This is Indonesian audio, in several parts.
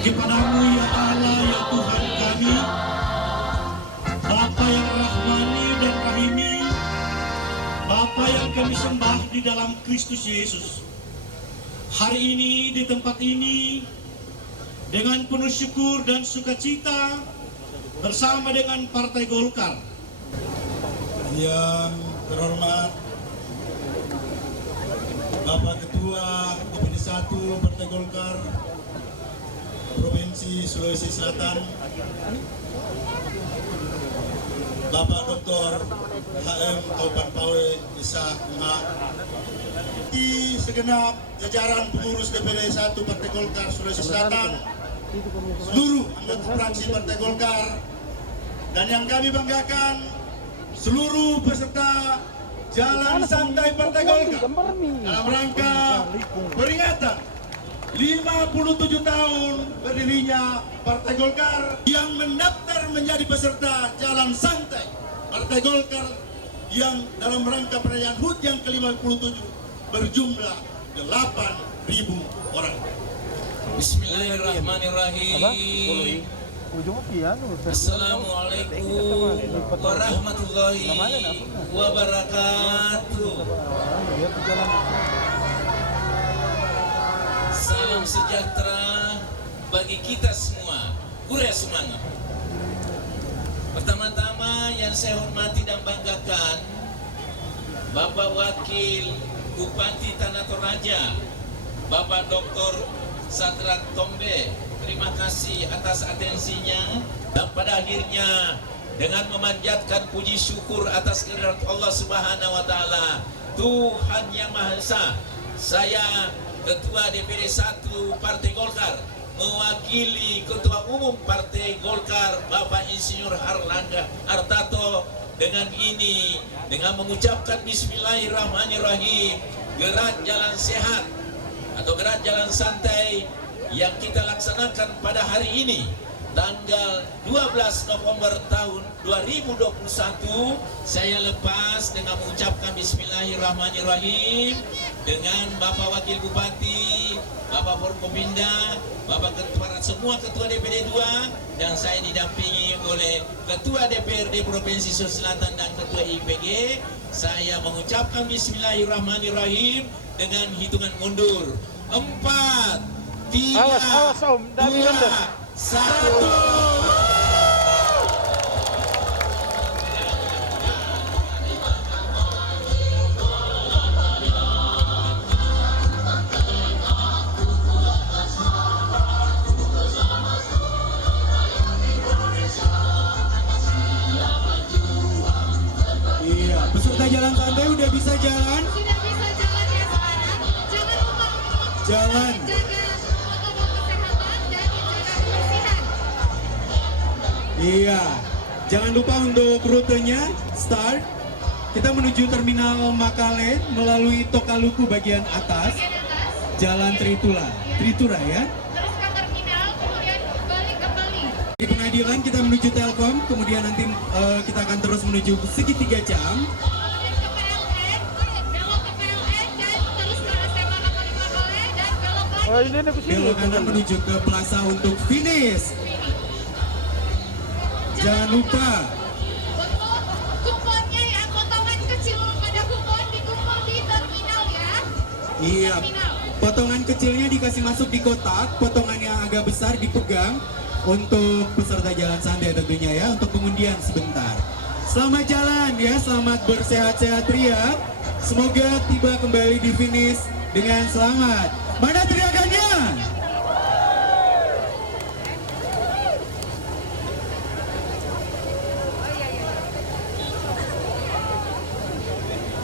Kepadamu ya Allah ya Tuhan kami, Bapa yang Rahmani dan Rahimi, Bapa yang kami sembah di dalam Kristus Yesus. Hari ini di tempat ini dengan penuh syukur dan sukacita bersama dengan Partai Golkar. Yang terhormat Bapak Ketua DPD 1 Partai Golkar Provinsi Sulawesi Selatan, Bapak Dr. HM Taupan Pawe Isa MA, di segenap jajaran pengurus DPD 1 Partai Golkar Sulawesi Selatan, seluruh anggota fraksi Partai Golkar, dan yang kami banggakan seluruh peserta Jalan Santai Partai Golkar dalam rangka peringatan 57 tahun berdirinya Partai Golkar yang mendaftar menjadi peserta Jalan Santai Partai Golkar yang dalam rangka perayaan HUT yang ke-57 berjumlah 8.000 orang. Bismillahirrahmanirrahim. Assalamualaikum warahmatullahi wabarakatuh. Salam sejahtera bagi kita semua. Kurea semangat. Pertama-tama yang saya hormati dan banggakan Bapak Wakil Bupati Tanah Toraja, Bapak Dr. Sadrak Tombe. Terima kasih atas atensinya, dan pada akhirnya dengan memanjatkan puji syukur atas kehadirat Allah Subhanahu wa taala, Tuhan Yang Maha Esa, saya Ketua DPD 1 Partai Golkar mewakili Ketua Umum Partai Golkar Bapak Insinyur Harlangga Hartarto dengan mengucapkan Bismillahirrahmanirrahim, gerak jalan sehat atau gerak jalan santai yang kita laksanakan pada hari ini tanggal 12 November tahun 2021, saya lepas dengan mengucapkan Bismillahirrahmanirrahim dengan Bapak Wakil Bupati, Bapak Forkopimda, Bapak Ketua, semua Ketua DPD 2, dan saya didampingi oleh Ketua DPRD Provinsi Sulawesi Selatan dan Ketua IPG. Saya mengucapkan Bismillahirrahmanirrahim dengan hitungan mundur 4, 3, 2, 1. Peserta jalan santai udah bisa jalan? Sudah bisa jalan ya sekarang. Jangan lupa untuk Jalan. jaga protokol kesehatan dan menjaga kebersihan. Iya. Jangan lupa untuk rutenya start. Kita menuju terminal Makale melalui Tokaluku bagian atas, Bagian atas, Jalan Tritura ya. terus ke terminal, kemudian balik ke Bali. Di pengadilan kita menuju Telkom, kemudian nanti kita akan terus menuju segitiga jam. Kemudian ke PLN, belok ke PLN dan terus ke SMA Negeri Makale dan belok lagi. Belok kanan menuju ke plaza untuk finish. Jangan lupa Untuk kuponnya ya, potongan kecil pada kupon dikumpul di terminal ya. iya, Terminal. potongan kecilnya dikasih masuk di kotak, potongan yang agak besar dipegang untuk peserta jalan santai tentunya ya, untuk pengundian sebentar. Selamat jalan ya, selamat bersehat-sehat pria. Semoga tiba kembali di finish dengan selamat. Mana teriakannya?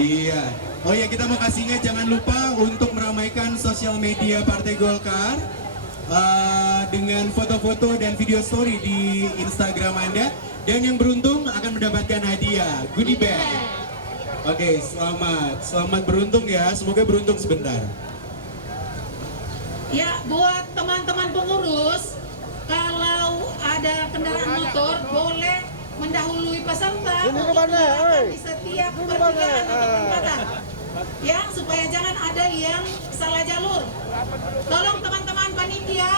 Iya. Oh ya, kita makasihnya jangan lupa untuk meramaikan sosial media Partai Golkar dengan foto-foto dan video story di Instagram Anda, dan yang beruntung akan mendapatkan hadiah goodie bag. Oke, selamat beruntung ya. Semoga beruntung sebentar. Ya, buat teman-teman pengurus, kalau ada kendaraan motor boleh mendahului peserta untuk menggunakan di setiap pertigaan atau perempatan. Ya, supaya jangan ada yang salah jalur. Tolong teman-teman panitia,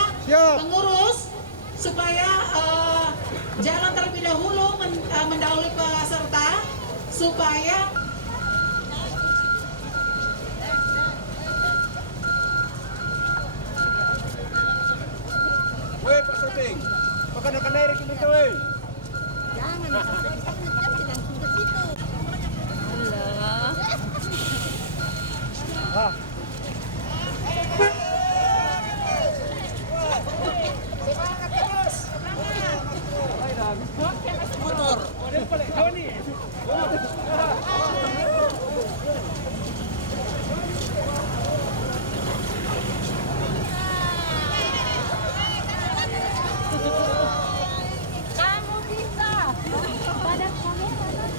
pengurus supaya jalan terlebih dahulu mendahului peserta supaya Woi Pak Soping, makan air kita woi. Jangan sampai langsung ke situ. Ah. Motor. Kamu bisa. Badan kamu panas.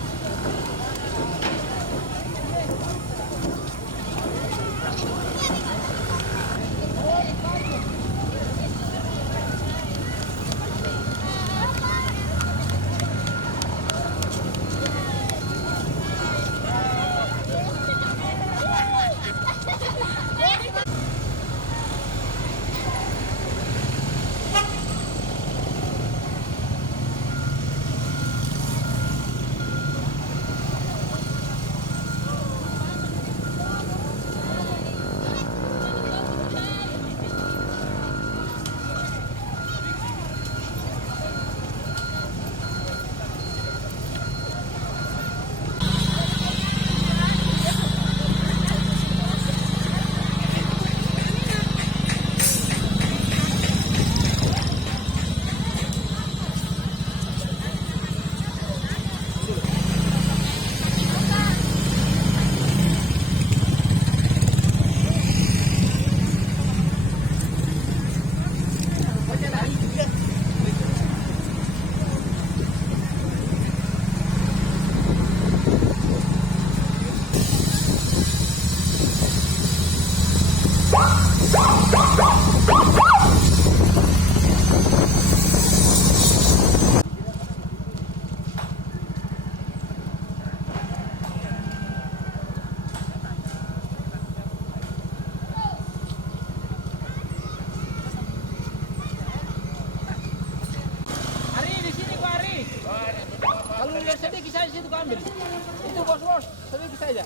Kalau lihat sedikit saja situ kau ambil. Itu bos, sedikit saja.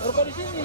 Rokok di sini.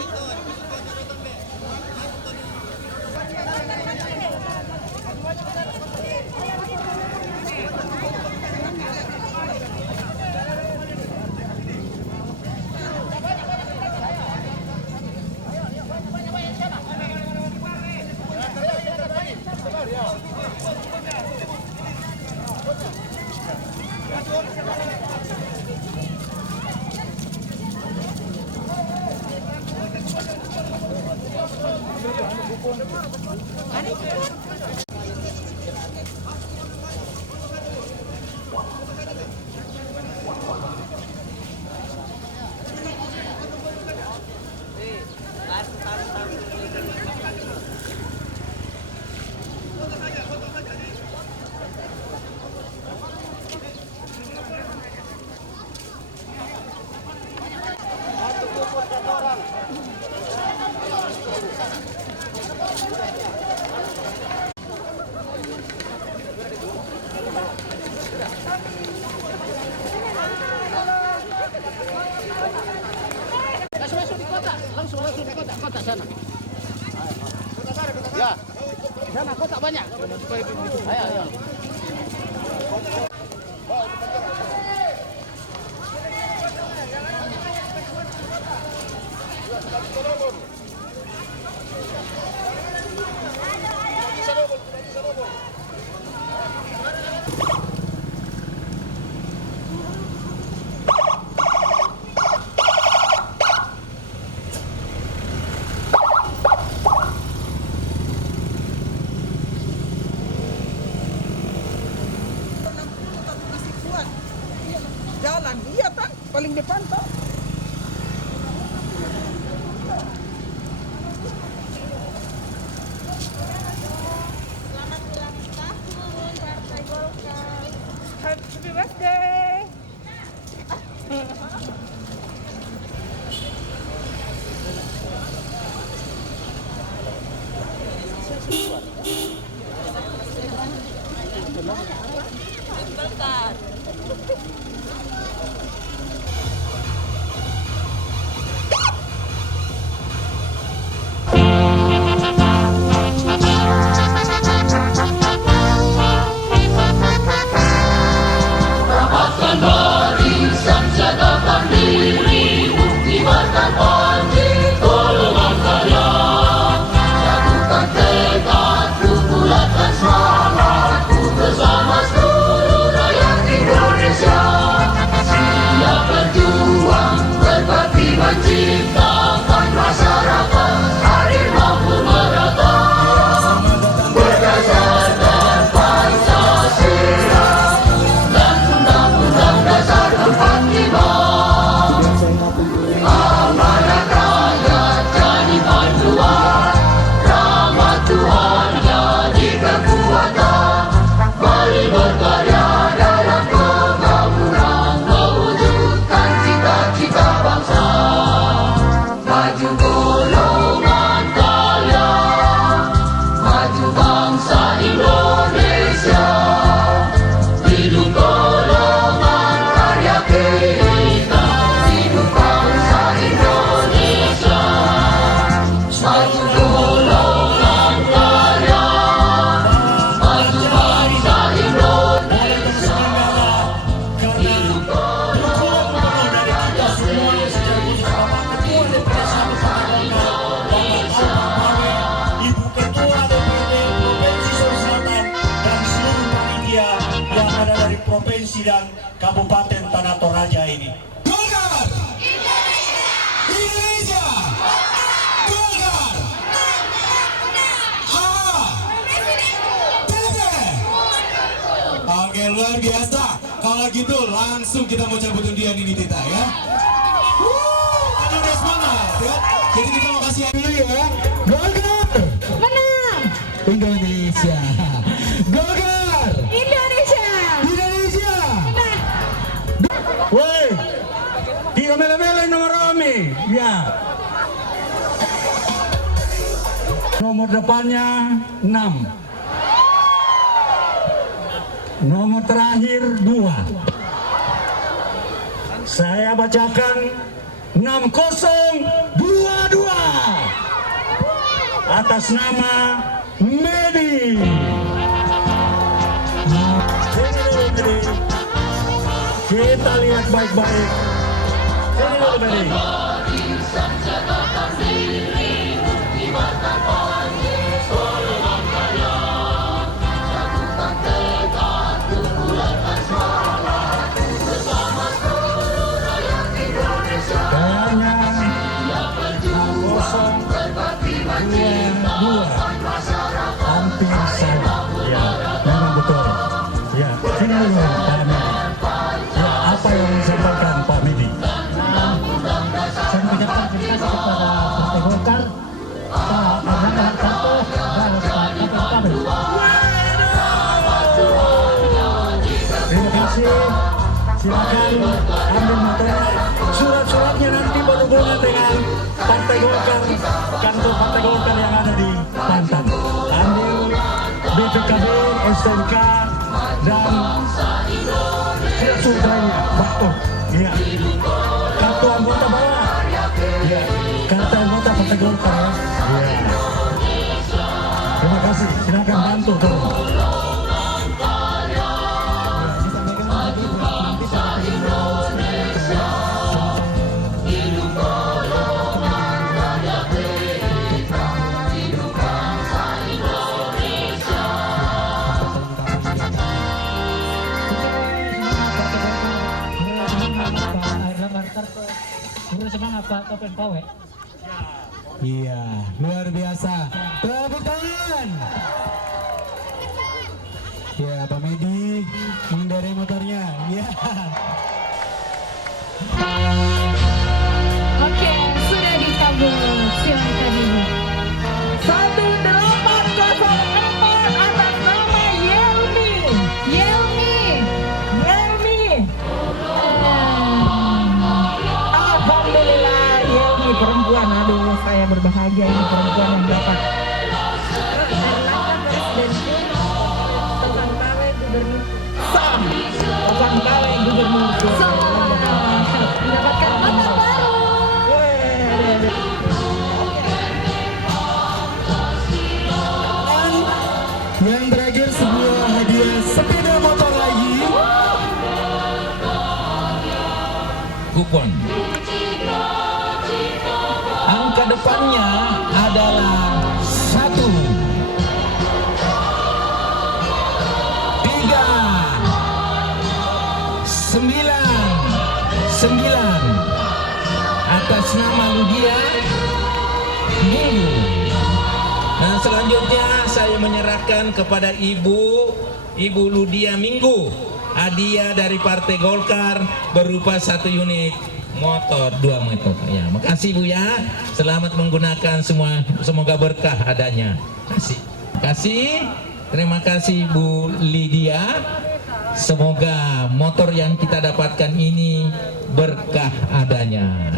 Langsung di kota sana. Ya, di sana kota banyak. Ayo. Jalan dia tak paling depan tak. Selamat ulang tahun Partai Golkar. Happy birthday. Sidang Kabupaten Tanah Toraja ini. Golkar Indonesia. Golkar Oke, luar biasa. Kalau gitu langsung kita mau cabut undian ini Tita ya. Kan udah semangat ya. Jadi kita mau kasih dulu ya. Golkar Menang. Indonesia. Golkar Indonesia. Indonesia. Menang. Woi, tiga mele-mele nomor Romi. Ya. Nomor depannya 6. Nomor terakhir 2. Saya bacakan 6022 atas nama Medi. Kita lihat baik-baik. Sini dulu Medi. Kayaknya 022 hampir sama. Ya, memang betul. Ya, sini dulu Pak Medi. Ya, apa yang disampaikan Pak Medi? Saya mengucapkan terima kasih kepada Partai Golkar, Pak Erlangga Hartarto, dan Pak Kapten Kabel. Terima kasih. Silakan ambil motornya. Surat-suratnya nanti berhubungan dengan Partai Golkar, kantor Partai Golkar yang ada di Banten. Ambil BPKB, STNK, dan surat lainnya. Betul. Iya. Kartu anggota bawa. Iya. Kartu anggota Partai Golkar. Iya. Terima kasih. Silakan bantu tolong. Semangat Pak Kapten Pawe. Iya, luar biasa. Tepuk tangan. Ya, Pak Medi mengendarai motornya. Ya. Oke, sudah dicabut. Silakan Ibu. 1804 atas nama Yelmi. Yelmi. Alhamdulillah, Yelmi perempuan. Aduh, saya berbahagia ini perempuan yang dapat. Tersangkawe Gubernur. Mendapatkan motor baru. Yang terakhir sebuah hadiah sepeda motor lagi. Kupon. Angka depannya adalah 1, 3, 9 atas nama Ludia Minggu. Nah, selanjutnya saya menyerahkan kepada Ibu Ludia Minggu hadiah dari Partai Golkar berupa 1 unit motor 2 motor. Ya, makasih Bu ya. Selamat menggunakan semua. Semoga berkah adanya. Kasih. Terima kasih Bu Lydia. Semoga motor yang kita dapatkan ini berkah adanya.